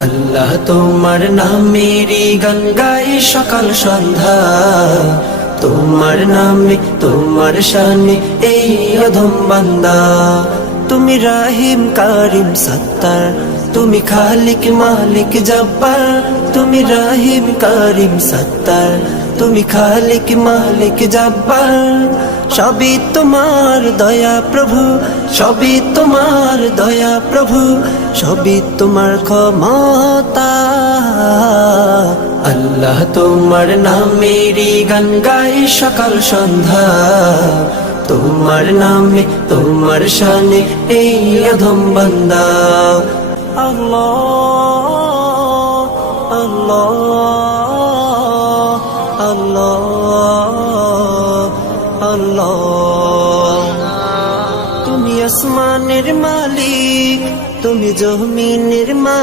আল্লাহ তোমার নামেরই গান গাই সকাল সন্ধ্যা, তোমার নামে তোমার শানে এই অধম বান্দা। তুমি রাহিম কারিম সত্তার, তুমি খালিক মালিক জব্বার। তুমি রাহিম কারিম সত্তার, তুমি খালিক মালিক জব্বার। সবই তোমার দয়া প্রভু, সবই তোমার দয়া প্রভু, সবই তোমার ক্ষমতা। আল্লাহ তোমার নামেরই গান গাই সকাল সন্ধ্যা, তোমার নামে তোমার শানে এই অধম বান্দা। আল্লাহ আল্লাহ আল্লাহ আল্লাহ। তুমি আসমানের মালিক, তুমি জমিনের মালিক।